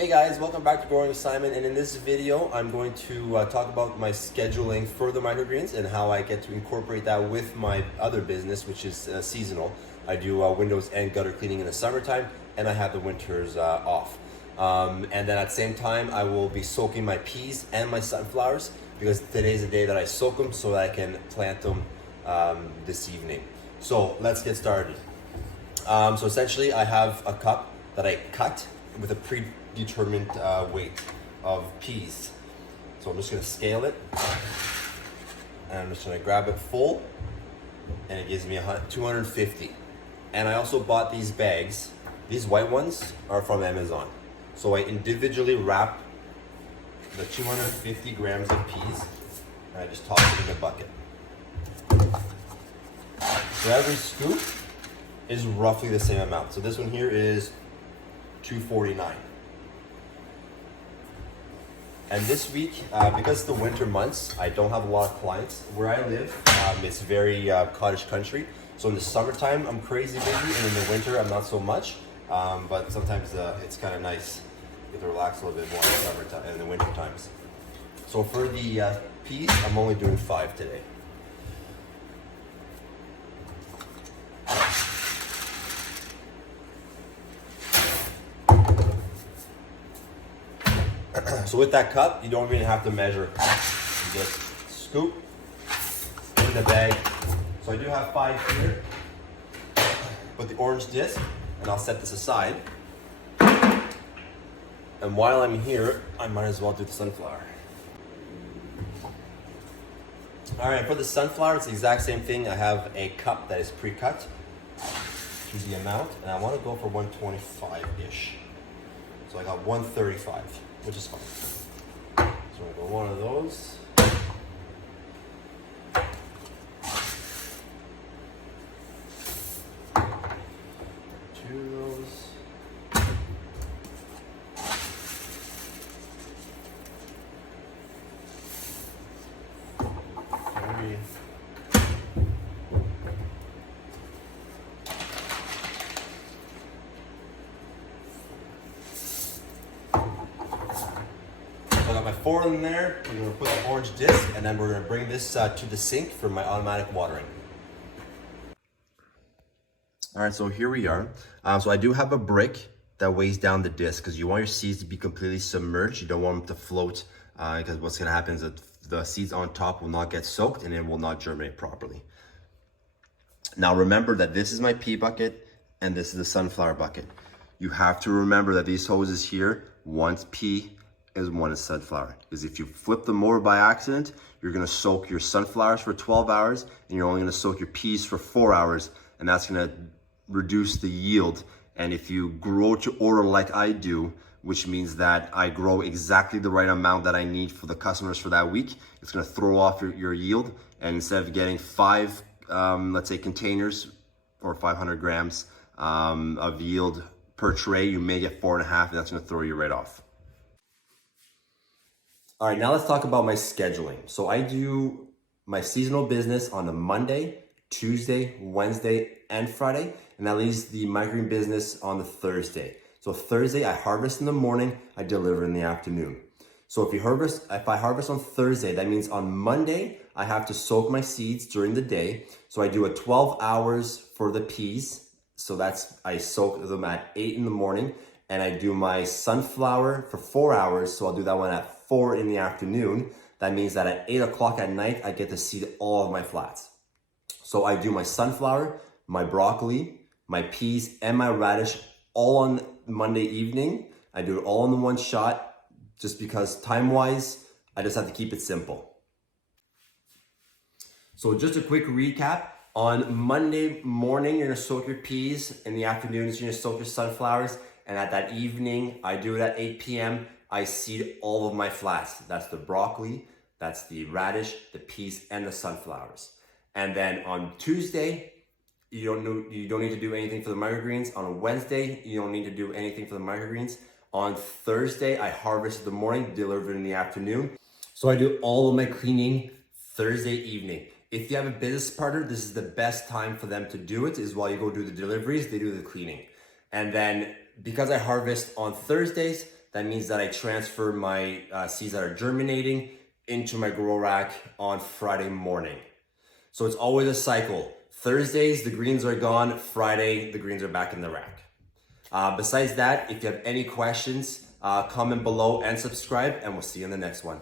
Hey guys, welcome back to Growing with Simon, and in this video I'm going to talk about my scheduling for the microgreens and how I get to incorporate that with my other business, which is seasonal. I do windows and gutter cleaning in the summertime, and I have the winters off. And then at the same time I will be soaking my peas and my sunflowers, because today's the day that I soak them so that I can plant them this evening. So let's get started. So essentially I have a cup that I cut with a predetermined weight of peas. So I'm just gonna scale it, and I'm just gonna grab it full, and it gives me 250. And I also bought these bags. These white ones are from Amazon. So I individually wrap the 250 grams of peas, and I just toss it in the bucket. So every scoop is roughly the same amount. So this one here is 249. And this week, because it's the winter months, I don't have a lot of clients. Where I live, it's very cottage country. So in the summertime, I'm crazy busy, and in the winter, I'm not so much. But sometimes it's kind of nice to relax a little bit more in the summertime and in the winter times. So for the peas, I'm only doing 5 today. So with that cup, you don't even have to measure. You just scoop in the bag. So I do have 5 here. Put the orange disc, and I'll set this aside. And while I'm here, I might as well do the sunflower. All right, for the sunflower, it's the exact same thing. I have a cup that is pre-cut. Choose the amount, and I want to go for 125-ish. So I got 135, which is fine. So I'm gonna go one of those. Two of those. Three. I got my 4 in there. We're gonna put the orange disc, and then we're gonna bring this to the sink for my automatic watering. All right, so here we are. So I do have a brick that weighs down the disc, because you want your seeds to be completely submerged. You don't want them to float, because what's gonna happen is that the seeds on top will not get soaked and it will not germinate properly. Now remember that this is my pea bucket and this is the sunflower bucket. You have to remember that these hoses here, one's pea, one is sunflower, because if you flip them over by accident, you're going to soak your sunflowers for 12 hours and you're only going to soak your peas for 4 hours, and that's going to reduce the yield. And if you grow to order like I do, which means that I grow exactly the right amount that I need for the customers for that week, it's going to throw off your yield. And instead of getting 5 let's say containers or 500 grams of yield per tray, you may get 4.5, and that's going to throw you right off. All right, now let's talk about my scheduling. So I do my seasonal business on a Monday, Tuesday, Wednesday, and Friday, and that leaves the microgreen business on the Thursday. So Thursday, I harvest in the morning, I deliver in the afternoon. So if I harvest on Thursday, that means on Monday, I have to soak my seeds during the day. So I do a 12 hours for the peas. So I soak them at 8 in the morning, and I do my sunflower for 4 hours. So I'll do that one at 4 in the afternoon. That means that at 8 o'clock at night, I get to seed all of my flats. So I do my sunflower, my broccoli, my peas, and my radish all on Monday evening. I do it all in the one shot, just because time-wise, I just have to keep it simple. So just a quick recap. On Monday morning, you're gonna soak your peas. In the afternoons, you're gonna soak your sunflowers. And at that evening, I do it at 8 p.m. I seed all of my flats. That's the broccoli, that's the radish, the peas, and the sunflowers. And then on Tuesday, you don't need to do anything for the microgreens. On Wednesday, you don't need to do anything for the microgreens. On Thursday, I harvest in the morning, deliver in the afternoon. So I do all of my cleaning Thursday evening. If you have a business partner, this is the best time for them to do it, is while you go do the deliveries, they do the cleaning. And then because I harvest on Thursdays, That means that I transfer my seeds that are germinating into my grow rack on Friday morning. So it's always a cycle. Thursdays, the greens are gone. Friday, the greens are back in the rack. Besides that, if you have any questions, comment below and subscribe, and we'll see you in the next one.